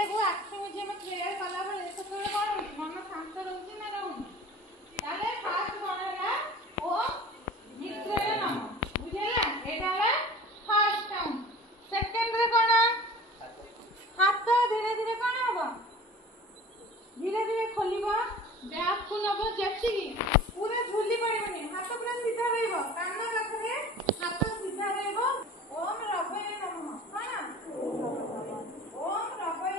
ଏଇଟାକୁ ଆଖି ମୁଜି ଆମେ ପ୍ରେୟାର କଲା ବେଳେ ସେତେବେଳେ କ'ଣ ହେଉଛି ମନ ଶାନ୍ତ ରହୁଛି ନା ରହୁନି? ତାହେଲେ ଫାର୍ଷ୍ଟ କ'ଣ ହେଲା ଓମ୍ ମିତ୍ରାୟ ନମଃ ବୁଝିଲା ଏଇଟା ହେଲା ଫାର୍ଷ୍ଟ ସାଉଣ୍ଡ। ସେକେଣ୍ଡରେ କ'ଣ ହାତ ଧୀରେ ଧୀରେ କ'ଣ ହବ ଧୀରେ ଧୀରେ ଖୋଲିବ ବ୍ୟାଗକୁ ନବ ଯେତିକି ପୁରା ଝୁଲି ପଡ଼ିବନି ହାତ ପୁରା ସିଧା ରହିବ କାନ ପାଖରେ ହାତ ସିଧା ରହିବ। ଓମ୍ ରବୟ ନମଃ କ'ଣ ଓମ୍ ରବୟ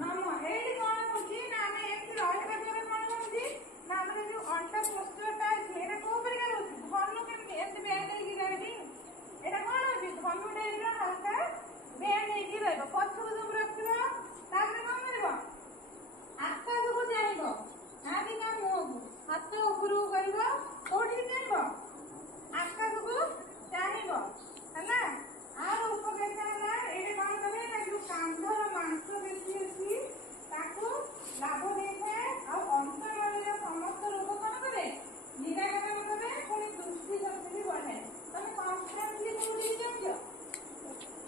ନମଃ ଏଇଠି କ'ଣ ହଉଛି ନା ଆମେ ଏମିତି ରହିବା ଦ୍ୱାରା କ'ଣ ହଉଛି ନା ଆମର ଯୋଉ ଅଣ୍ଟା ପୋସ୍ଚରଟା ଅଛି ଏଇଟା କୋଉ ପରିକା ରହୁଛି ଧନୁ କେମିତି ଏମିତି ବେଣ୍ଡ ହେଇକି ରହିବି ଏଇଟା କ'ଣ ହଉଛି ଧନୁ ଟାଇପର ହାଲକା ବେଣ୍ଡ ହେଇକି ରହିବ ପଛକୁ ସବୁ ରଖିବ। ତାପରେ କ'ଣ କରିବ ଆକାଶକୁ ଚାହିଁବ ନା ବି ତା ମୁହଁକୁ ହାତ ଉପରକୁ କରିବ କୋଉଠିକି ଚାହିଁବ ଆକାଶକୁ ଚାହିଁବ ହେଲା। ଆର ଉପକାରିତା ହେଲା ଏଇଟା କ'ଣ କରେ ନା ଯୋଉ କାନ୍ଧର ମାଂସ ବେଶୀ ଅଛି ତାକୁ ଲାଭ ଦେଇଥାଏ ଆଉ ଅନ୍ତରଣୀର ସମସ୍ତ ରୋଗ କ'ଣ କରେ ନିରାକରଣ କରେ ପୁଣି ଦୃଷ୍ଟି ଶକ୍ତି ବି ବଢ଼ାଏ। ତମେ କନଷ୍ଟାଣ୍ଟଲି କୋଉଠିକି ଚାହୁଁଛ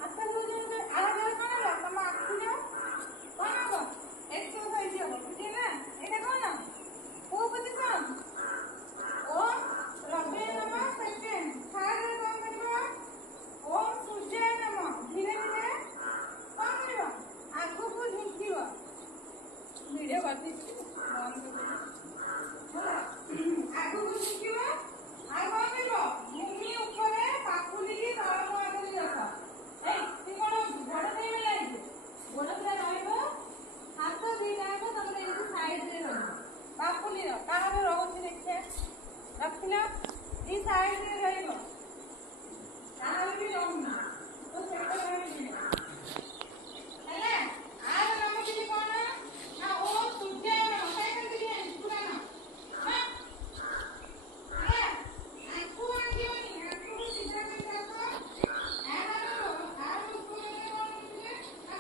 ଆକାଶକୁ ଚାହୁଁଛ ଆଉ କ'ଣ ହେଲା ତମ ଆଖିର କ'ଣ ହବ ଏକ୍ସରସାଇଜ ହବ ବୁଝିଲା। ଏଇଟା କ'ଣ କୋଉ ପୋଜିସନ ଓମ୍ ରବୟ ନମଃ ସେକେଣ୍ଡ। ଥାର୍ଡରେ କ'ଣ କରିବ ଓମ୍ ସୂର୍ଯ୍ୟାୟ ନମଃ ଧୀରେ ଧୀରେ କ'ଣ କରିବ ଆଗକୁ ଝୁଙ୍କିବ ଭିଡ଼ିଓ କରିଦେଇଛି ଆଗକୁ ଝୁଙ୍କିବ ଆଉ କ'ଣ କରିବ ଭୂମି ଉପରେ ପାପୁଲିକି ତଳକୁ ଆଗକୁ ରଖ। ଏଇ ତୁ କ'ଣ ଗୋଡ଼ ଦେଇ ଲାଗିଛୁ ଗୋଡ଼ ପୁରା ରହିବ ହାତ ଦିଟା ଯାକ ତମର ଏମିତି ସାଇଡରେ ରହିବ ପାପୁଲିର କାହାର ରହୁଛି ଦେଖିଆ ରଖିଲ ଦି ସାଇଡରେ ରହିବ କାହାର ବି ରହୁନି ତ ସେଟା ରହିଯିବ ହେଲା। ଆର ନାମ କିଛି କ'ଣ ନା ଓମ୍ ସୂର୍ଯ୍ୟାୟ ନମଃ ସାଇକେଲ ଟିକେ ପୁରା ନା ହେଲା ଆଖୁ ଭାଙ୍ଗିବନି ଆଖୁକୁ ସିଧା କରି ରଖ। ଆର ଉପରେ କ'ଣ ହଉଛି ନା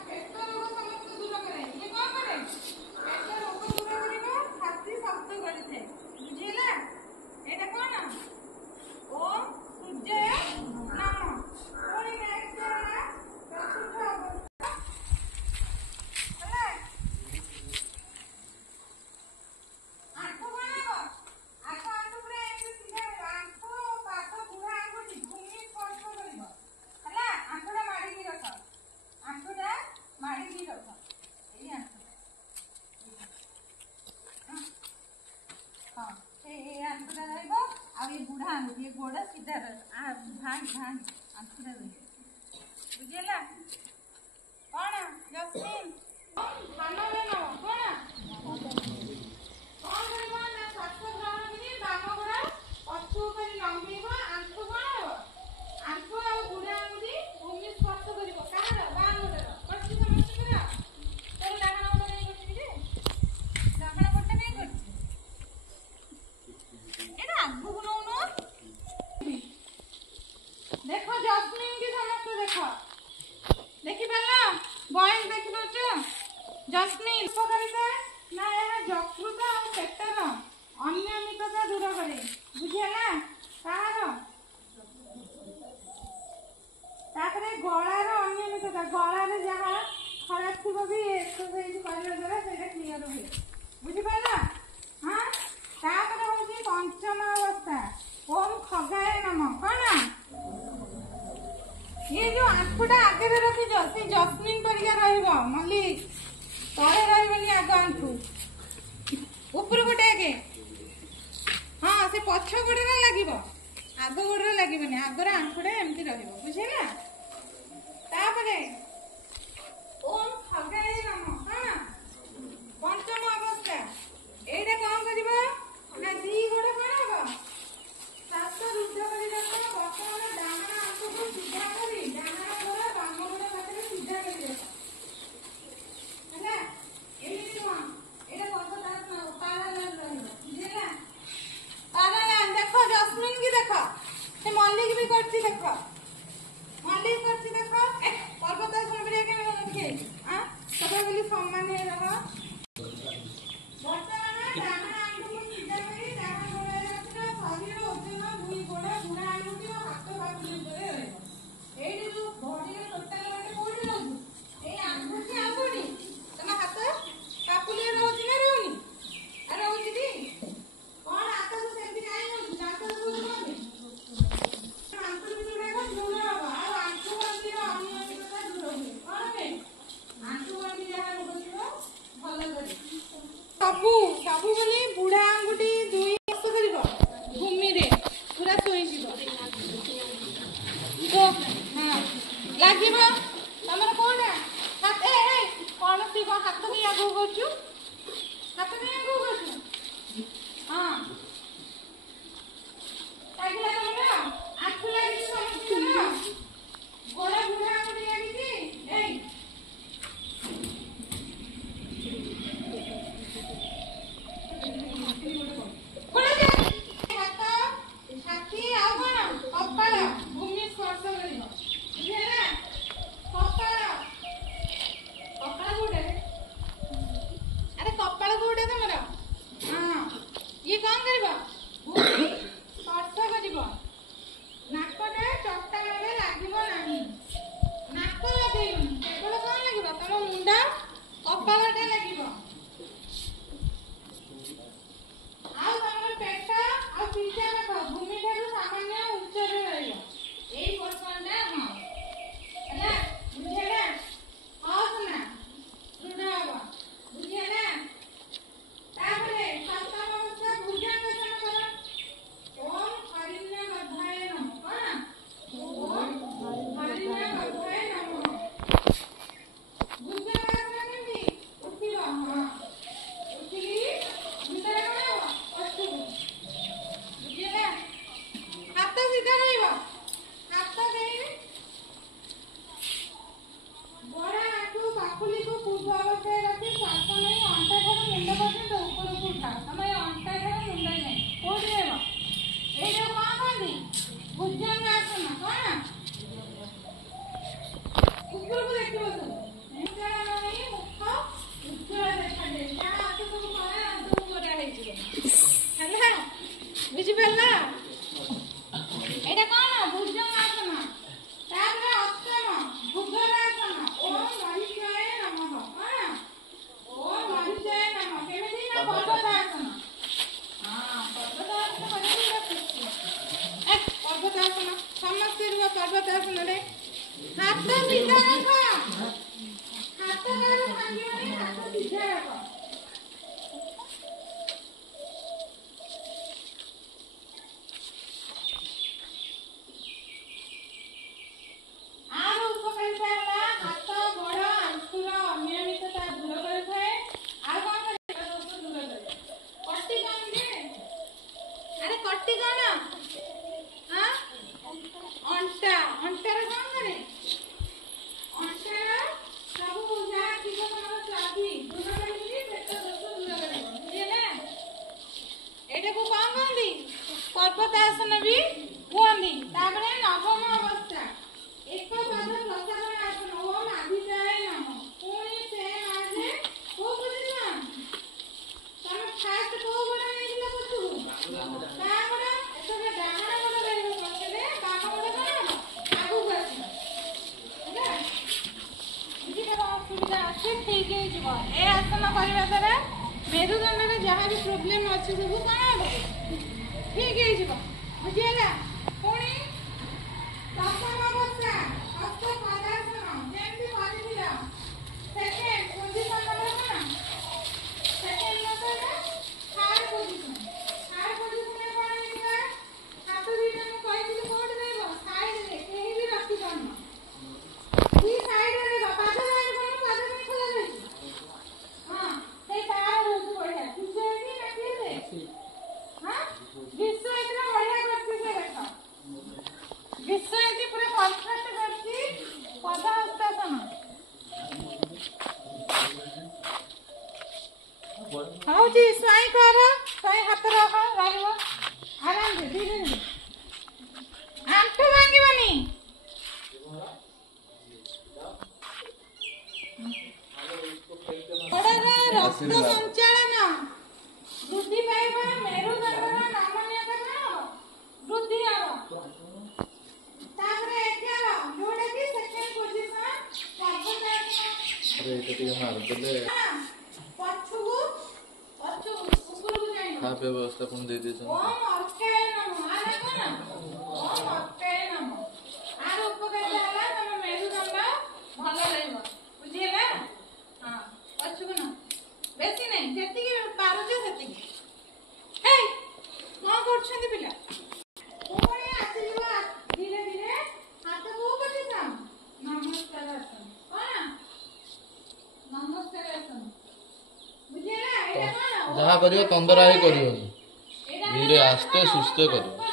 ପେଟ ରୋଗ ସମସ୍ତ ଦୂର କରେ ଇଏ କ'ଣ କରେ ପେଟ ରୋଗ ଦୂର କରିବ ଛାତି ଶକ୍ତ କରିଥାଏ ବୁଝିଲା। ଏଇଟା କ'ଣ ଓମ୍ ସୂର୍ଯ୍ୟାୟ ନମଃ। ପୁଣି ନେକ୍ସଟ ହେଲା ଚତୁର୍ଥ ଅବସ୍ଥା ହେଲା ଆଣ୍ଠୁ କ'ଣ ହବ ଆଣ୍ଠୁ ପୁରା ଏମିତି ସିଧା ରହିବ ଆଣ୍ଠୁ ପାଦ ବୁଢ଼ା ଆଙ୍ଗୁଠି ଭୂମି ସ୍ପର୍ଶ କରିବ ହେଲା। ଆଣ୍ଠୁଟା ମାଡ଼ିକି ରଖ ଆଣ୍ଠୁଟା ମାଡ଼ିକି ରଖ ଏଇ ଆଣ୍ଠୁ ହଁ ଏଇ ଆଣ୍ଠୁଟା ରହିବ ଆଉ ଏ ବୁଢ଼ା ଆଙ୍ଗୁଠି ଏ ଗୋଡ଼ ସିଧା ରହିବ ଭାଙ୍ଗ ଆଣ୍ଠୁଟା ରହିବ ବୁଝିଲା। କ'ଣ ଜସ୍ମିନ୍ ଧାନର ନମଃ କ'ଣ କରିବ ନା ଶ୍ୱାସ ଗ୍ରହଣ କରି ବାମ ଗୋଡ଼ ପଛକୁ କରି ଲମ୍ବେଇବ ଆଣ୍ଠୁ କ'ଣ ହବ ଆଣ୍ଠୁ ଆଉ ବୁଢ଼ା ଆଙ୍ଗୁଠି ଭୂମି ସ୍ପର୍ଶ କରିବ କାହାର ବାଁ ଗୋଡ଼ର କରିଛି ସମସ୍ତଙ୍କର ତୋର ଡାହାଣ ଗୋଡ଼ ନେଇ କରିଛି ଯେ ଡାହାଣ ଗୋଡ଼ଟା ନେଇ କରିଛି ଏଇଟା ଆଗକୁ ନଉନ ଦେଖ ଜସ୍ମିନ୍ କି ସମସ୍ତେ ଦେଖ ଦେଖିପାରିଲ ବଏଜ ଦେଖିପାରୁଛ ଜସ୍ମିନ୍ ଉପକାରିତା ନା ଏହା ଯକୃତ ଆଉ ପେଟର ଅନିୟମିତତା ଦୂର କରେ ବୁଝିହେଲା। କାହାର ତାପରେ ଗଳାର ଅନିୟମିତତା ଗଳାରେ ଯାହା ଖରାପ ଥିବ ବି ଏକ୍ସରସାଇଜ କରିବା ଦ୍ୱାରା ସେଇଟା କ୍ଲିୟର ହୁଏ ବୁଝିପାରିଲ। ହଁ ତାପରେ ହଉଛି ପଞ୍ଚମ ଅବସ୍ଥା ଓମ୍ ଖଗାୟ ନମଃ କ'ଣ ये जो आंखुटा आगे रखिज से जस्मिन परिका रहिब मल्लिक तले रहिबनी आग आंखु ऊपर गोटे आगे हाँ से पछ गोड़े लगिब आग गोड़े लगिबनी आगर आंखुटा एमती रहिब बुझिला। तापरे ओम खगाय नमः हाँ पंचम अवस्था एटा कौन करिब ना दी गोड़े कौन हबो सात रुद्र करी रख बर्तमान डाहाण आंखुको सीधा करी डाहाण गोड़ बाम गोड़ पाखरे सीधा करी रख ହେଲା ଏମିତି ନୁହଁ ଏଟା କତ ପାରାଲାଲ ରହିବ ବୁଝିଲା। ପାରାଲାଲ ଦେଖ ଜସ୍ମିନ୍ କି ଦେଖ ସେ ମଲ୍ଲିକ ବି କରିଛି ଦେଖ ମଲ୍ଲିକ କରିଛି ଦେଖ ପର୍ବତ ସମ୍ପର୍କ के आ सब बोली सम्मान है रहा वर्तमान डाहाण आंगुठी सीधा करी डाहाण गोड़ रखना शरीर ओजन दुई गोड़ बुढ़ा आंगुठी और हाथ बाकी करे रहइबो एडी जो बॉडी रे टोटल वाटे कोडी रहउ ए आंगुठी आ कोडी ହୋଇଯିବ ହଁ ଲାଗିବ ତମର କୋଉଟା ହାତ କଣ ତୁ ହାତ ବି ଆଗକୁ କରୁଛୁ ହାତ ବି ଆଗକୁ କରୁଛୁ ହଁ ଲାଗିଲା ତମର ଆଣ୍ଠୁ ଲାଗିଛି ସମସ୍ତଙ୍କର ଗୋଡ ବୁଢା ଆଙ୍ଗୁଠି ଲାଗିଛି ବୁଝିପାରିଲା ଏଇଟା କଣ ଭୁଜଙ୍ଗାସନ ତାପରେ ଅଷ୍ଟମ ଭୁଜଙ୍ଗାସନ ଓମ୍ ମହିଷାୟ ନମଃ କଣ ଓମ୍ ମହିଷାୟ ନମଃ କେମିତି ନା ପର୍ବତାସନ ପର୍ବତାସନ ପର୍ବତାସନ ସମସ୍ତେ ରୁହ ପର୍ବତାସନରେ ହାତ ସିଧା ରଖ ହାତ କାହାର ଭାଙ୍ଗିବନି ହାତ ସିଧା ରଖ पर्वतासन भी कहती नवम अवस्था एक पाद प्रसारण आसन ओम आदित्याय नमः पुणी से आजे को बुझिना तम फास्ट को बडा नेला बचु तागडा एतबे डाहण बडा रहइबो पछरे बाम बडा करा आगु बसि ହେଲା इदिके असुविधा अछि ठीक हे जिवो ए आसन करिवा द्वारा मेरुदंड रे जहा भी प्रॉब्लम अछि सब कोन ठीक है जीवा बुझिएगा पुणी दशम अवस्था हस्त पदासन जेमती करिदिला सेकेंड पोजीशन नंबर कौन सेकेंड नंबर थर्ड पोजीशन रे कौन हेगा हाथ दिटा मु कहिदिली कोड देबो साइड रे केही भी रखि पानो ई साइड रे पाद लाइन कोन पाद में खोला दे हां से तार रोज बढ़िया तुझे भी रखी दे हां विश्व इतना बढ़िया करती से देखो विश्व इतनी पूरे परफेक्ट करती पदा हस्तासन हाउ जी स्वाई करो स्वाई हाथ रखो रहइबो आराम से धीरे धीरे आंठो भांगिबनी रक्त संचालन वृद्धि पाइबा मेरुदंडर नमनीयता वृद्धि हब ताପରେ ଏଠାର ଯୋଉଟା କି ସେକେଣ୍ଡ ପୋଜିशन ପର୍ବତାସନ अरे ଏଟା ଟିକେ ମାର ଦେଲେ ପଛକୁ ଉପରକୁ ଯାଇନି ଖା ବ୍ୟବସ୍ଥା ପୁଣି ଦେଇ ଦେଇଛନ୍ତି ଓମ୍ ଅର୍କାୟ ନମଃ ଆରେ କଣ ଓମ୍ ଅର୍କାୟ ନମଃ ଆର ଉପକାରିତା ହେଲା ତମ ମେରୁଦଣ୍ଡ ଭଲ ରହିବ ବୁଝିହେଲା ହଁ ପଛକୁ ନା ବେଶୀ ନାହିଁ ଯେତିକି ପାରୁଛ ସେତିକି ହେଇ କଣ କରୁଛନ୍ତି ପିଲା ଯାହା କରିବ ତନ୍ଦରା ହେଇ କରିବନି। ଧୀରେ ଆସ୍ତେ ସୁସ୍ଥେ କରିବ।